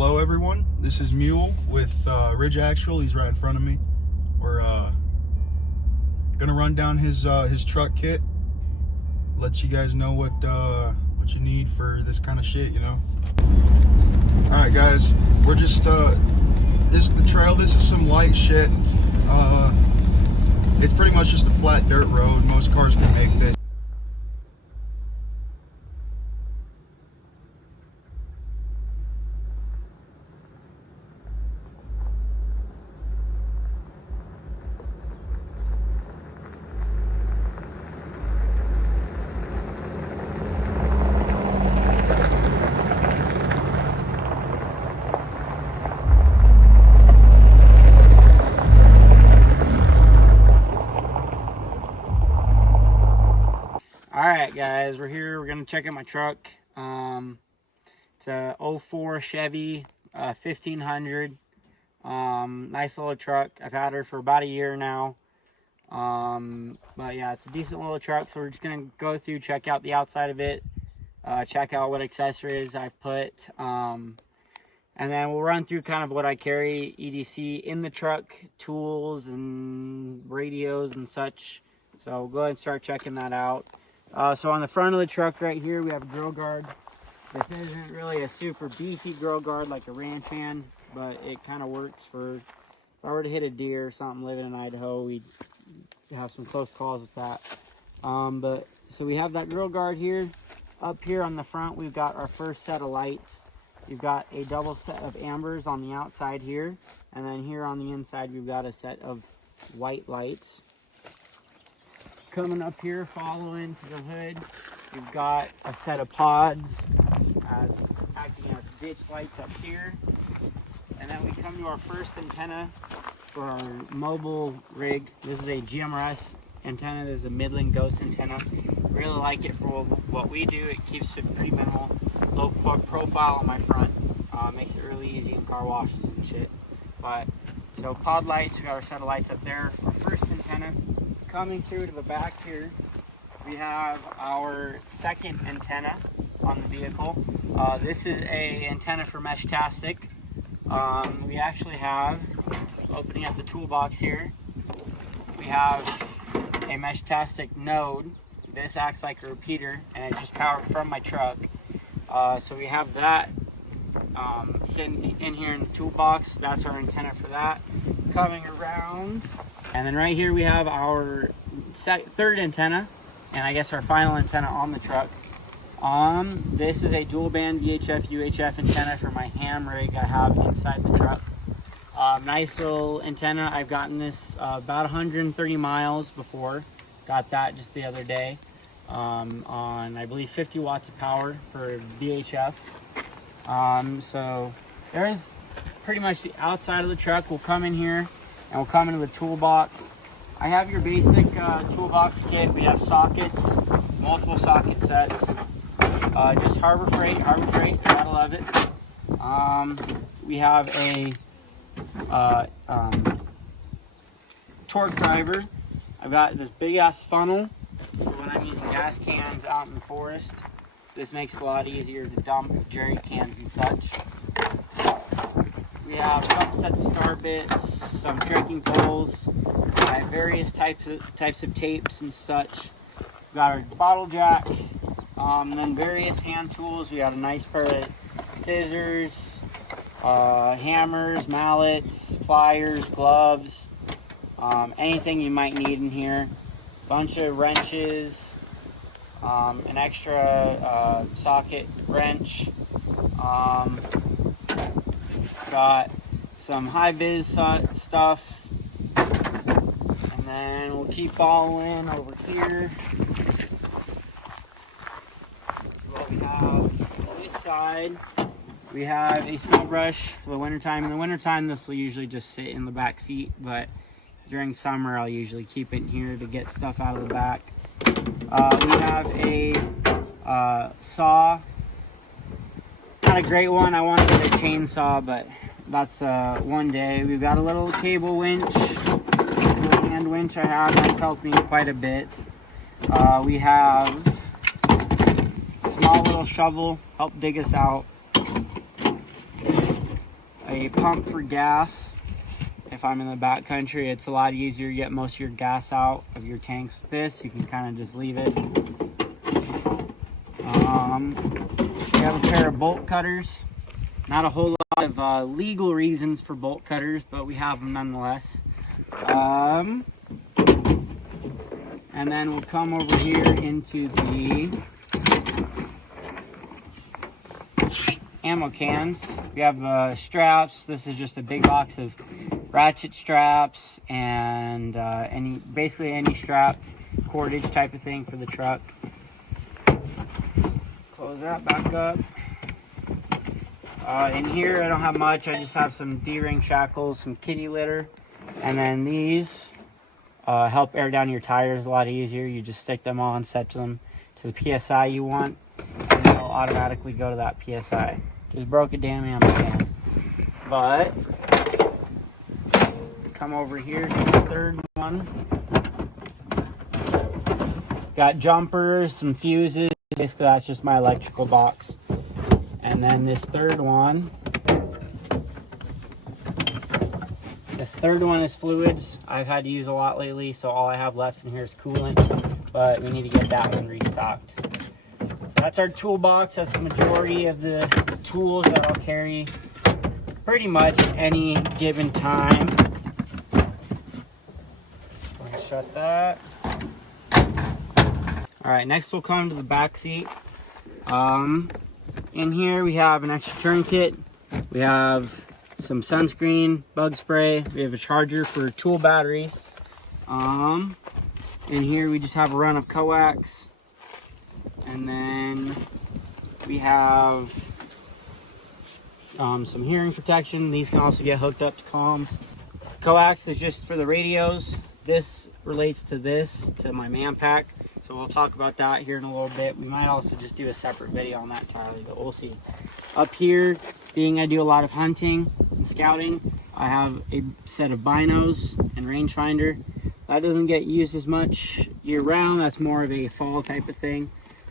Hello everyone, this is Mule with Ridge Actual. He's right in front of me. We're gonna run down his truck kit, let you guys know what you need for this kind of shit, you know. Alright guys, we're just this is the trail. This is some light shit. It's pretty much just a flat dirt road. Most cars can make this. Alright guys, we're here. We're going to check out my truck. It's a 04 Chevy 1500. Nice little truck. I've had her for about a year now. But yeah, it's a decent little truck. So we're just going to go through, check out the outside of it. Check out what accessories I've put. And then we'll run through kind of what I carry EDC in the truck. Tools and radios and such. So we'll go ahead and start checking that out. So on the front of the truck right here, we have a grill guard. This isn't really a super beefy grill guard like a ranch hand, but it kind of works for, if I were to hit a deer or something living in Idaho, we'd have some close calls with that. So we have that grill guard here. Up here on the front, we've got our first set of lights. We've got a double set of ambers on the outside here, and then here on the inside, we've got a set of white lights. Coming up here, following to the hood, we've got a set of pods acting as ditch lights up here. And then we come to our first antenna for our mobile rig. This is a GMRS antenna. This is a Midland Ghost antenna. Really like it for what we do. It keeps it pretty minimal, low profile on my front. Makes it really easy in car washes and shit. So pod lights, we got our set of lights up there. Our first antenna. Coming through to the back here, we have our second antenna on the vehicle. This is a antenna for Meshtastic. We actually have, opening up the toolbox here, we have a Meshtastic node. This acts like a repeater, and it just powered from my truck. So we have that sitting in here in the toolbox. That's our antenna for that. Coming around. And then right here we have our third antenna, and I guess our final antenna on the truck. This is a dual band VHF UHF antenna for my ham rig I have inside the truck. Nice little antenna. I've gotten this about 130 miles before. Got that just the other day on I believe 50 watts of power for VHF. So there's pretty much the outside of the truck. We'll come in here and we'll come into the toolbox. I have your basic toolbox kit. We have sockets, multiple socket sets. Just Harbor Freight, gotta love it. We have a torque driver. I've got this big ass funnel for when I'm using gas cans out in the forest. This makes it a lot easier to dump jerry cans and such. We have a couple sets of star bits, some trekking poles. I have various types of tapes and such. We've got our bottle jack, then various hand tools. We got a nice pair of scissors, hammers, mallets, pliers, gloves, anything you might need in here. Bunch of wrenches, an extra socket wrench. Got some high-vis stuff, and then we'll keep following over here. What we have on this side, we have a snow brush for the wintertime. In the wintertime, this will usually just sit in the back seat, but during summer, I'll usually keep it in here to get stuff out of the back. We have a saw. Not a great one. I wanted to get a chainsaw, but that's one day. We've got a little cable winch, little hand winch I have. That's helped me quite a bit. We have a small little shovel, help dig us out. a pump for gas. If I'm in the back country, it's a lot easier to get most of your gas out of your tanks with this. You can kind of just leave it. We have a pair of bolt cutters. Not a whole lot of legal reasons for bolt cutters, but we have them nonetheless. And then we'll come over here into the ammo cans. We have straps. This is just a big box of ratchet straps and basically any strap, cordage type of thing for the truck. Close that back up. In here I don't have much. I just have some D-ring shackles, some kitty litter, and then these help air down your tires a lot easier. You just stick them on, set them to the PSI you want, and they'll automatically go to that PSI. Just broke a damn ammo can. But come over here to this third one. Got jumpers, some fuses. Basically, that's just my electrical box. And then this third one. This third one is fluids. I've had to use a lot lately, so all I have left in here is coolant. But we need to get that one restocked. So that's our toolbox. That's the majority of the tools that I'll carry pretty much any given time. Shut that. All right, next we'll come to the back seat. In here we have an extra tourniquet. We have some sunscreen, bug spray. We have a charger for tool batteries. In here we just have a run of coax. And then we have some hearing protection. These can also get hooked up to comms. Coax is just for the radios. This relates to to my man pack. So we'll talk about that here in a little bit. We might also just do a separate video on that entirely, but we'll see. Up here, being I do a lot of hunting and scouting, I have a set of binos and rangefinder. That doesn't get used as much year round. That's more of a fall type of thing.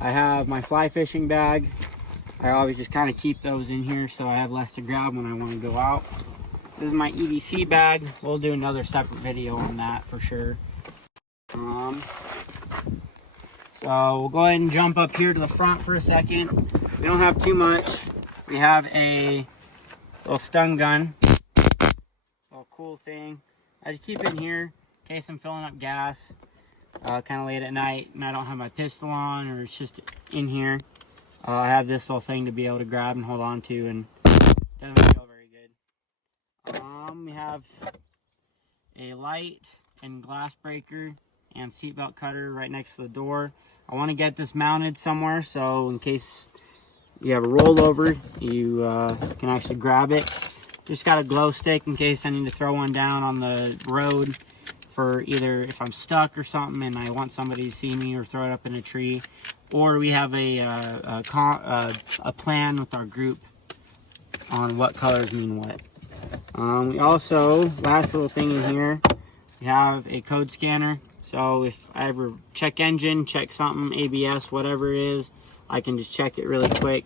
I have my fly fishing bag. I always just kind of keep those in here so I have less to grab when I want to go out. This is my EDC bag. We'll do another separate video on that for sure. So we'll go ahead and jump up here to the front for a second. We don't have too much. We have a little stun gun. Little cool thing. I just keep it in here in case I'm filling up gas. Kind of late at night and I don't have my pistol on, or it's just in here. I have this little thing to be able to grab and hold on to, and it doesn't feel very good. We have a light and glass breaker and seatbelt cutter right next to the door. I want to get this mounted somewhere so in case you have a rollover, you can actually grab it. Just got a glow stick in case I need to throw one down on the road for either if I'm stuck or something and I want somebody to see me, or throw it up in a tree. Or we have a plan with our group on what colors mean what. We also, last little thing in here, we have a code scanner. So if I ever check engine, check something, ABS, whatever it is, I can just check it really quick.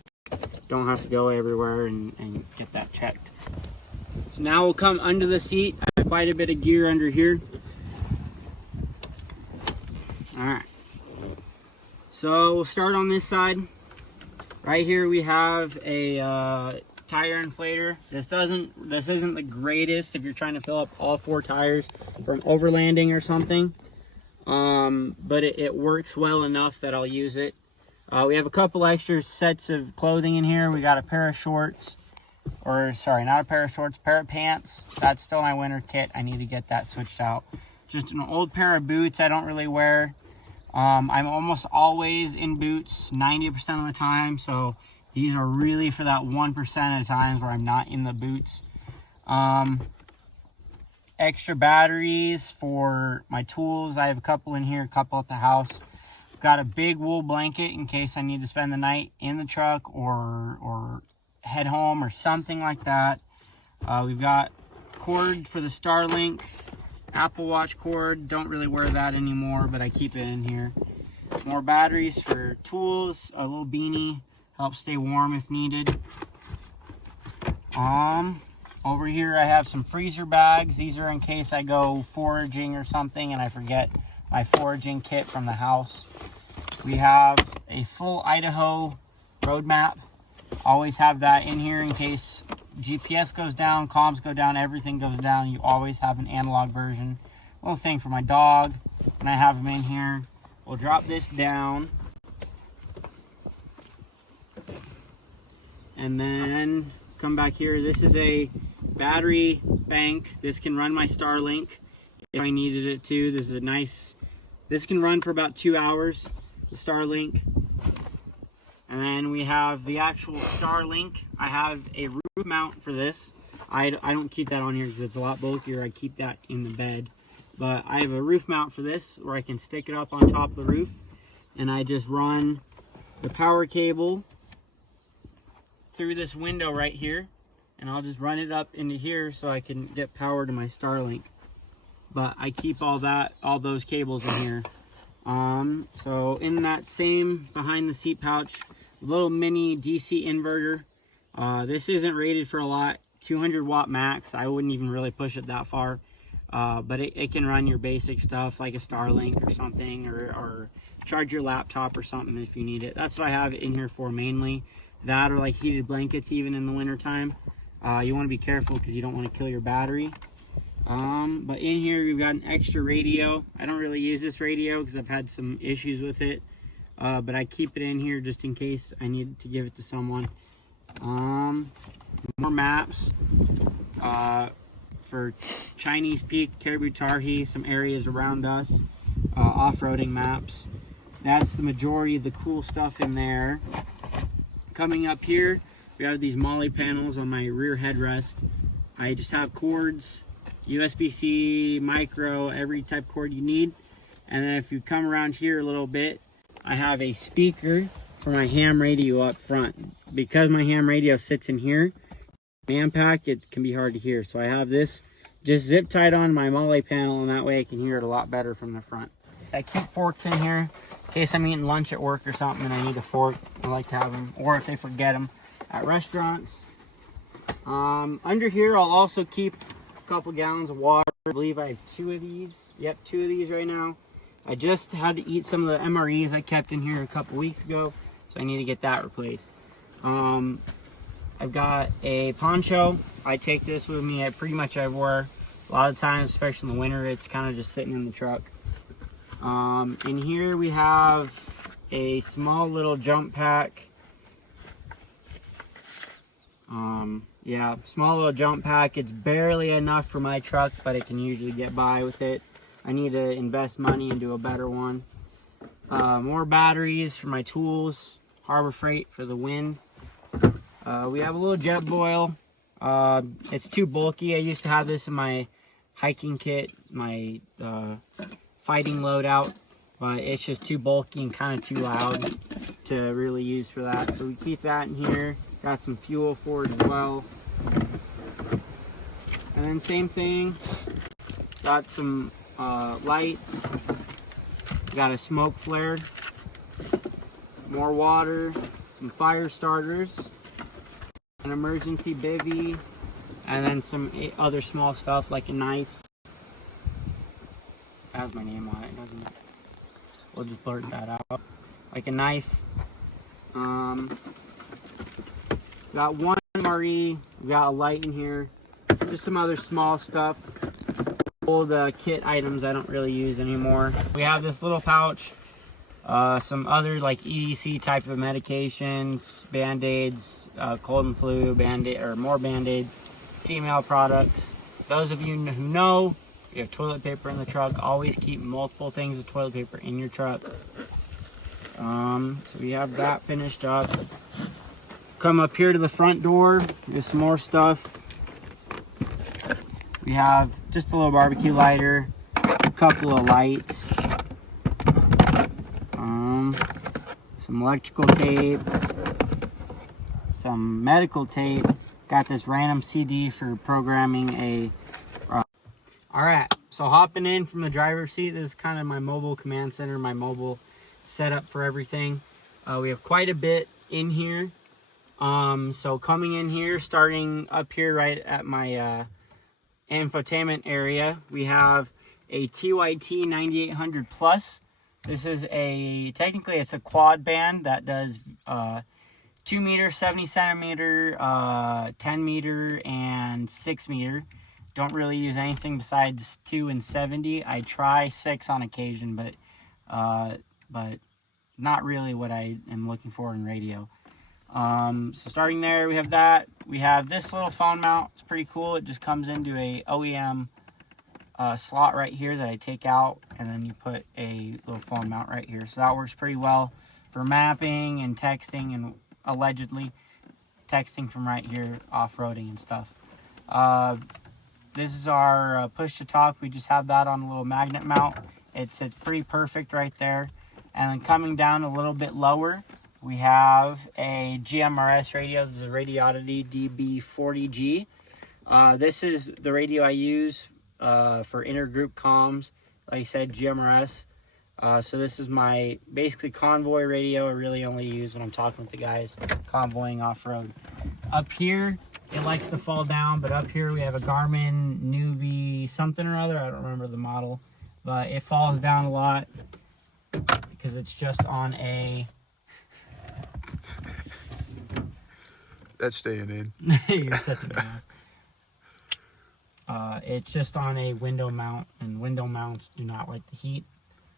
Don't have to go everywhere and get that checked. So now we'll come under the seat. I have quite a bit of gear under here. All right. So we'll start on this side. Right here we have a tire inflator. This isn't the greatest if you're trying to fill up all 4 tires from overlanding or something. But it works well enough that I'll use it. We have a couple extra sets of clothing in here. We got a pair of shorts, or sorry, not a pair of shorts, pair of pants. That's still my winter kit. I need to get that switched out. Just an old pair of boots I don't really wear. I'm almost always in boots 90% of the time, so these are really for that 1% of the times where I'm not in the boots. Extra batteries for my tools. I have a couple in here, a couple at the house. Got a big wool blanket in case I need to spend the night in the truck or head home or something like that. We've got cord for the Starlink, Apple Watch cord. Don't really wear that anymore, but I keep it in here. More batteries for tools, a little beanie, helps stay warm if needed. Over here I have some freezer bags. These are in case I go foraging or something and I forget my foraging kit from the house. We have a full Idaho road map. Always have that in here in case GPS goes down, comms go down, everything goes down. You always have an analog version. Little thing for my dog when I have him in here. We'll drop this down. And then come back here. This is a battery bank. This can run my Starlink if I needed it to. This is a nice, this can run for about 2 hours, the Starlink. And then we have the actual Starlink. I have a roof mount for this. I don't keep that on here because it's a lot bulkier. I keep that in the bed. But I have a roof mount for this where I can stick it up on top of the roof. And I just run the power cable through this window right here. And I'll just run it up into here so I can get power to my Starlink. But I keep all those cables in here. So in that same behind the seat pouch, little mini DC inverter. This isn't rated for a lot, 200 watt max. I wouldn't even really push it that far. But it can run your basic stuff like a Starlink or something, or charge your laptop or something if you need it. That's what I have it in here for mainly. That or like heated blankets even in the winter time. You want to be careful because you don't want to kill your battery. But in here we've got an extra radio. I don't really use this radio because I've had some issues with it. But I keep it in here just in case I need to give it to someone. More maps for Chinese Peak, Caribou Tarhee, some areas around us. Off-roading maps. That's the majority of the cool stuff in there. Coming up here, we have these MOLLE panels on my rear headrest. I just have cords, USB-C, micro, every type cord you need. And then if you come around here a little bit, I have a speaker for my ham radio up front. Because my ham radio sits in here, man pack, it can be hard to hear. So I have this just zip tied on my MOLLE panel, and that way I can hear it a lot better from the front. I keep forks in here in case I'm eating lunch at work or something and I need a fork. I like to have them, or if they forget them at restaurants. Under here I'll also keep a couple gallons of water. I believe I have 2 of these. Yep, 2 of these right now. I just had to eat some of the MREs I kept in here a couple weeks ago, so I need to get that replaced. I've got a poncho. I take this with me at pretty much everywhere. A lot of times, especially in the winter, it's kind of just sitting in the truck. In here we have a small little jump pack. Yeah, small little jump pack. It's barely enough for my truck, but it can usually get by with it. I need to invest money into a better one. More batteries for my tools. Harbor Freight for the wind. We have a little Jetboil. It's too bulky. I used to have this in my hiking kit, my fighting loadout, but it's just too bulky and kind of too loud to really use for that. So we keep that in here. Got some fuel for it as well. And then same thing. Got some lights. Got a smoke flare. More water. Some fire starters. An emergency bivvy. And then some other small stuff like a knife. That has my name on it, doesn't it? We'll just blurt that out. Like a knife. Got one MRE. We got a light in here. Just some other small stuff. Old kit items I don't really use anymore. We have this little pouch. Some other like EDC type of medications, Band-Aids, cold and flu, Band-Aid, or more Band-Aids, female products. Those of you who know, you have toilet paper in the truck. Always keep multiple things of toilet paper in your truck. So we have that finished up. Come up here to the front door. There's some more stuff. We have just a little barbecue lighter, a couple of lights, some electrical tape, some medical tape. Got this random CD for programming a... Alright, so hopping in from the driver's seat, this is kind of my mobile command center, my mobile setup for everything. We have quite a bit in here. So coming in here, starting up here right at my infotainment area, we have a TYT 9800 Plus. This is technically it's a quad band that does 2 meter, 70 centimeter, 10 meter, and 6 meter. Don't really use anything besides 2 and 70. I try 6 on occasion, but not really what I am looking for in radio. So starting there, we have that. We have this little phone mount. It's pretty cool. It just comes into a OEM slot right here that I take out, and then you put a little phone mount right here. So that works pretty well for mapping and texting, and allegedly texting from right here, off-roading and stuff. This is our push to talk. We just have that on a little magnet mount. It's pretty perfect right there. And then coming down a little bit lower, we have a GMRS radio. This is a Radioddity DB40G. This is the radio I use for intergroup comms. Like I said, GMRS. So this is my basically convoy radio. I really only use when I'm talking with the guys convoying off-road. Up here, it likes to fall down, but up here we have a Garmin Nuvi something or other. I don't remember the model, but it falls down a lot because it's just on a... That's staying in. You're such a dumbass. It's just on a window mount, and window mounts do not like the heat,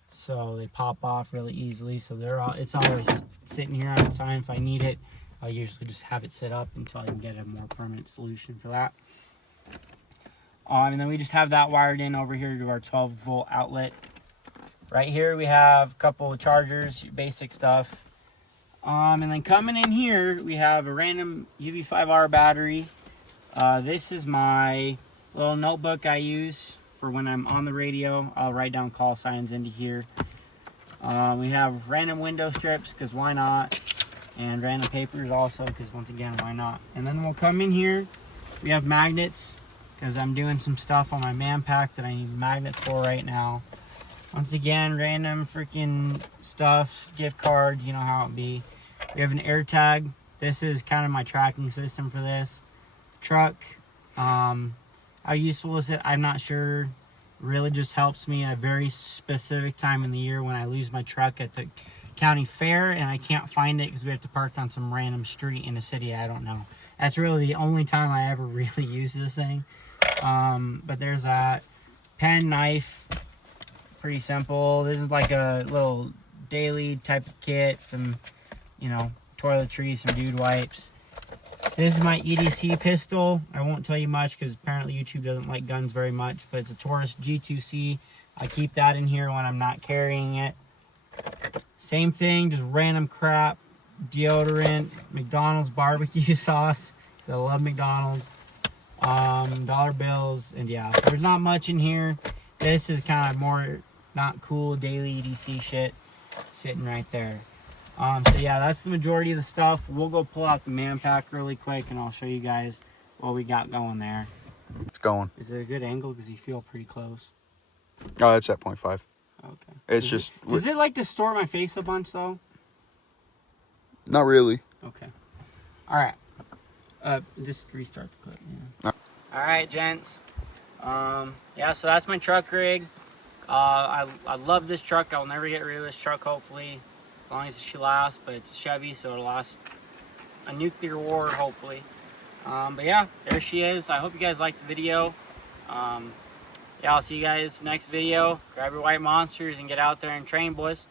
so they pop off really easily. So it's always just sitting here on time. If I need it, I'll usually just have it sit up until I can get a more permanent solution for that. And then we just have that wired in over here to our 12-volt outlet. Right here we have a couple of chargers, basic stuff. And then coming in here, we have a random UV5R battery. This is my little notebook I use for when I'm on the radio. I'll write down call signs into here. We have random window strips, because why not? And random papers also, because once again, why not? And then we'll come in here. We have magnets, because I'm doing some stuff on my man pack that I need magnets for right now. Once again, random freaking stuff, gift card, you know how it be. We have an AirTag. This is kind of my tracking system for this truck. How useful is it? I'm not sure. Really just helps me at a very specific time in the year when I lose my truck at the county fair and I can't find it because we have to park on some random street in the city. I don't know. That's really the only time I ever really use this thing. But there's that. Pen, knife. Pretty simple. This is like a little daily type of kit. Some, toiletries, some dude wipes. This is my EDC pistol. I won't tell you much because apparently YouTube doesn't like guns very much, but it's a Taurus G2C. I keep that in here when I'm not carrying it. Same thing, just random crap. Deodorant, McDonald's barbecue sauce, because I love McDonald's. Dollar bills, and yeah, there's not much in here. This is kind of more not cool daily EDC shit sitting right there. So yeah, that's the majority of the stuff. We'll go pull out the man pack really quick and I'll show you guys what we got going there. It's going. Is it a good angle? Because you feel pretty close. Oh, it's at 0.5. Okay. Does it like distort my face a bunch though? Not really. Okay. All right. Just restart the clip. Yeah. All right, gents. Yeah, so that's my truck rig. I love this truck. I'll never get rid of this truck, hopefully, as long as she lasts. But it's a Chevy, so it'll last a nuclear war, hopefully. But yeah, there she is. I hope you guys liked the video. Yeah, I'll see you guys next video. Grab your white monsters and get out there and train, boys.